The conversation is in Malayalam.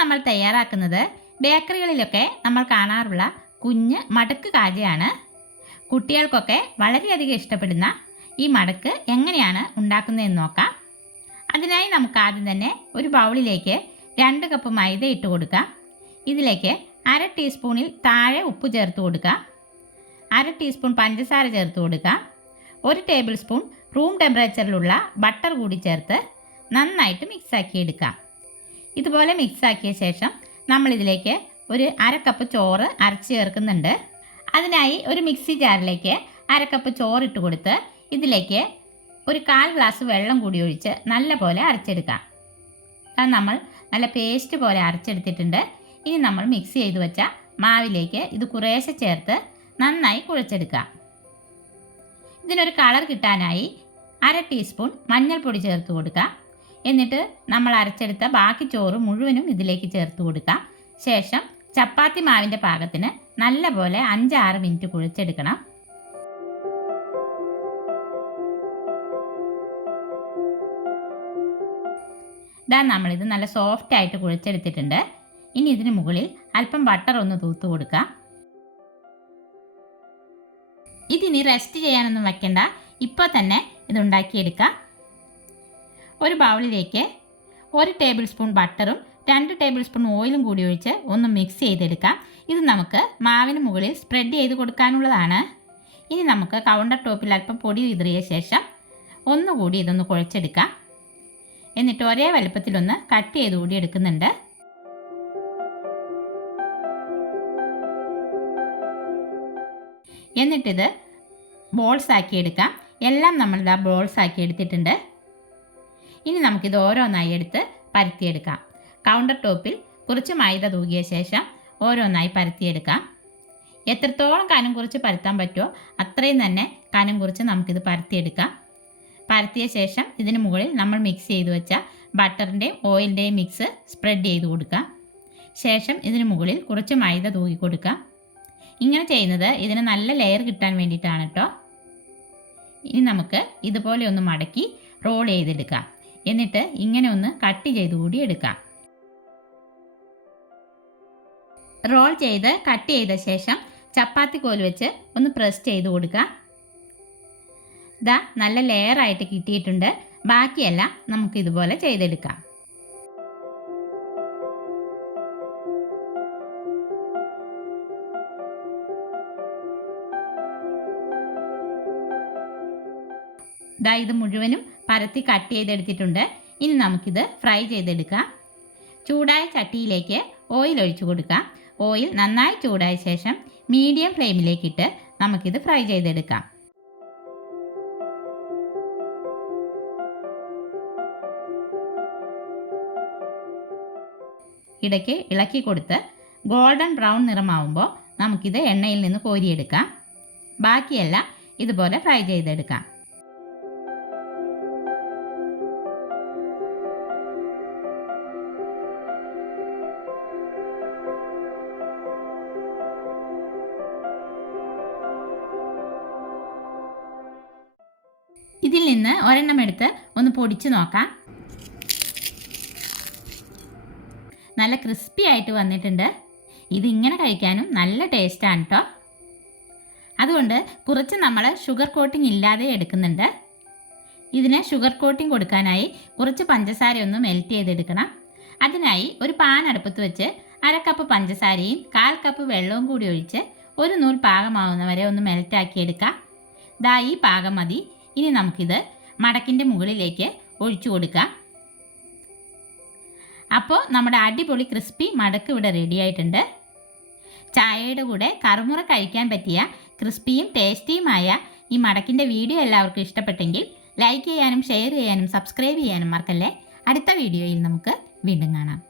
നമ്മൾ തയ്യാറാക്കുന്നത് ബേക്കറികളിലൊക്കെ നമ്മൾ കാണാറുള്ള കുഞ്ഞ് മടക്ക് കാജയാണ്. കുട്ടികൾക്കൊക്കെ വളരെയധികം ഇഷ്ടപ്പെടുന്ന ഈ മടക്ക് എങ്ങനെയാണ് ഉണ്ടാക്കുന്നതെന്ന് നോക്കാം. അതിനായി നമുക്ക് ആദ്യം തന്നെ ഒരു ബൗളിലേക്ക് രണ്ട് കപ്പ് മൈദ ഇട്ട് കൊടുക്കാം. ഇതിലേക്ക് അര ടീസ്പൂണിൽ താഴെ ഉപ്പ് ചേർത്ത് കൊടുക്കുക അര ടീസ്പൂൺ പഞ്ചസാര ചേർത്ത് കൊടുക്കാം. ഒരു ടേബിൾ സ്പൂൺ റൂം ടെമ്പറേച്ചറിലുള്ള ബട്ടർ കൂടി ചേർത്ത് നന്നായിട്ട് മിക്സാക്കി എടുക്കാം ഇതുപോലെ മിക്സാക്കിയ ശേഷം നമ്മളിതിലേക്ക് ഒരു അര കപ്പ് ചോറ് അരച്ച് ചേർക്കുന്നുണ്ട്. അതിനായി ഒരു മിക്സി ജാറിലേക്ക് അര കപ്പ് ചോറിട്ട് കൊടുത്ത് ഇതിലേക്ക് ഒരു കാൽ ഗ്ലാസ് വെള്ളം കൂടി ഒഴിച്ച് നല്ല പോലെ അരച്ചെടുക്കാം. അത് നമ്മൾ നല്ല പേസ്റ്റ് പോലെ അരച്ചെടുത്തിട്ടുണ്ട്. ഇനി നമ്മൾ മിക്സ് ചെയ്ത് വെച്ച മാവിലേക്ക് ഇത് കുറേശ്ശെ ചേർത്ത് നന്നായി കുഴച്ചെടുക്കാം. ഇതിനൊരു കളർ കിട്ടാനായി അര ടീസ്പൂൺ മഞ്ഞൾപ്പൊടി ചേർത്ത് കൊടുക്കാം. എന്നിട്ട് നമ്മൾ അരച്ചെടുത്ത ബാക്കി ചോറ് മുഴുവനും ഇതിലേക്ക് ചേർത്ത് കൊടുക്കാം. ശേഷം ചപ്പാത്തി മാവിന്റെ പാകത്തിന് നല്ലപോലെ അഞ്ചാറ് മിനിറ്റ് കുഴച്ചെടുക്കണം. ഇതാ നമ്മളിത് നല്ല സോഫ്റ്റ് ആയിട്ട് കുഴച്ചെടുത്തിട്ടുണ്ട്. ഇനി ഇതിന് മുകളിൽ അല്പം ബട്ടർ ഒന്ന് തൂത്ത് കൊടുക്കാം. ഇതിനി റെസ്റ്റ് ചെയ്യാനൊന്നും വെക്കണ്ട. ഇപ്പോൾ തന്നെ ഇത് ഉണ്ടാക്കിയെടുക്കാം ഒരു ബൗളിലേക്ക് ഒരു ടേബിൾ സ്പൂൺ ബട്ടറും രണ്ട് ടേബിൾ സ്പൂൺ ഓയിലും കൂടി ഒഴിച്ച് ഒന്ന് മിക്സ് ചെയ്തെടുക്കാം. ഇത് നമുക്ക് മാവിന് മുകളിൽ സ്പ്രെഡ് ചെയ്ത് കൊടുക്കാനുള്ളതാണ്. ഇനി നമുക്ക് കൗണ്ടർ ടോപ്പിൽ അല്പം പൊടി വിതറിയ ശേഷം ഒന്നുകൂടി ഇതൊന്ന് കുഴച്ചെടുക്കാം. എന്നിട്ട് ഒരേ വലുപ്പത്തിലൊന്ന് കട്ട് ചെയ്ത് കൂടി എടുക്കുന്നുണ്ട്. എന്നിട്ടിത് ബോൾസ് ആക്കി എടുക്കാം. എല്ലാം നമ്മളിതാ ബോൾസ് ആക്കി എടുത്തിട്ടുണ്ട്. ഇനി നമുക്കിത് ഓരോന്നായി എടുത്ത് പരത്തിയെടുക്കാം. കൗണ്ടർ ടോപ്പിൽ കുറച്ച് മൈദ തൂകിയ ശേഷം ഓരോന്നായി പരത്തിയെടുക്കാം. എത്രത്തോളം കനം കുറിച്ച് പരത്താൻ പറ്റുമോ അത്രയും തന്നെ കനം കുറിച്ച് നമുക്കിത് പരത്തിയെടുക്കാം. പരത്തിയ ശേഷം ഇതിന് മുകളിൽ നമ്മൾ മിക്സ് ചെയ്ത് വെച്ച ബട്ടറിന്റെയും ഓയിലിന്റെയും മിക്സ് സ്പ്രെഡ് ചെയ്ത് കൊടുക്കാം. ശേഷം ഇതിന് മുകളിൽ കുറച്ച് മൈദ തൂകി കൊടുക്കാം. ഇങ്ങനെ ചെയ്യുന്നത് ഇതിന് നല്ല ലെയർ കിട്ടാൻ വേണ്ടിയിട്ടാണ് കേട്ടോ ഇനി നമുക്ക് ഇതുപോലെ ഒന്ന് മടക്കി റോൾ ചെയ്തെടുക്കാം. എന്നിട്ട് ഇങ്ങനെ ഒന്ന് കട്ട് ചെയ്ത് കൂടി എടുക്കാം. റോൾ ചെയ്ത് കട്ട് ചെയ്ത ശേഷം ചപ്പാത്തി കോൽ വെച്ച് ഒന്ന് പ്രസ് ചെയ്ത് കൊടുക്കുക ഇതാ നല്ല ലെയറായിട്ട് കിട്ടിയിട്ടുണ്ട്. ബാക്കിയെല്ലാം നമുക്ക് ഇതുപോലെ ചെയ്തെടുക്കാം. ഇതാ ഇത് മുഴുവനും പരത്തി കട്ട് ചെയ്തെടുത്തിട്ടുണ്ട്. ഇനി നമുക്കിത് ഫ്രൈ ചെയ്തെടുക്കാം. ചൂടായ ചട്ടിയിലേക്ക് ഓയിൽ ഒഴിച്ചു കൊടുക്കാം. ഓയിൽ നന്നായി ചൂടായ ശേഷം മീഡിയം ഫ്ലെയിമിലേക്കിട്ട് നമുക്കിത് ഫ്രൈ ചെയ്തെടുക്കാം. ഇടയ്ക്ക് ഇളക്കി കൊടുത്ത് ഗോൾഡൻ ബ്രൗൺ നിറമാവുമ്പോൾ നമുക്കിത് എണ്ണയിൽ നിന്ന് കോരിയെടുക്കാം. ബാക്കിയെല്ലാം ഇതുപോലെ ഫ്രൈ ചെയ്തെടുക്കാം. ഇതിൽ നിന്ന് ഒരെണ്ണം എടുത്ത് ഒന്ന് പൊടിച്ച് നോക്കാം. നല്ല ക്രിസ്പി ആയിട്ട് വന്നിട്ടുണ്ട്. ഇതിങ്ങനെ കഴിക്കാനും നല്ല ടേസ്റ്റാണ് കേട്ടോ അതുകൊണ്ട് കുറച്ച് നമ്മൾ ഷുഗർ കോട്ടിംഗ് ഇല്ലാതെ എടുക്കുന്നുണ്ട്. ഇതിന് ഷുഗർ കോട്ടിംഗ് കൊടുക്കാനായി കുറച്ച് പഞ്ചസാര ഒന്ന് മെൽറ്റ് ചെയ്തെടുക്കണം. അതിനായി ഒരു പാൻ അടുപ്പത്ത് വെച്ച് അര കപ്പ് പഞ്ചസാരയും കാൽ കപ്പ് വെള്ളവും കൂടി ഒഴിച്ച് ഒരു നൂൽ പാകമാവുന്നവരെ ഒന്ന് മെൽറ്റാക്കി എടുക്കാം. ദാ ഈ പാകം മതി. ഇനി നമുക്കിത് മടക്കിന്റെ മുകളിലേക്ക് ഒഴിച്ചു കൊടുക്കാം. അപ്പോൾ നമ്മുടെ അടിപൊളി ക്രിസ്പി മടക്ക് ഇവിടെ റെഡി ആയിട്ടുണ്ട്. ചായയുടെ കൂടെ കറുമുറ കഴിക്കാൻ പറ്റിയ ക്രിസ്പിയും ടേസ്റ്റിയുമായ ഈ മടക്കിന്റെ വീഡിയോ എല്ലാവർക്കും ഇഷ്ടപ്പെട്ടെങ്കിൽ ലൈക്ക് ചെയ്യാനും ഷെയർ ചെയ്യാനും സബ്സ്ക്രൈബ് ചെയ്യാനും മറക്കല്ലേ? അടുത്ത വീഡിയോയിൽ നമുക്ക് വീണ്ടും കാണാം.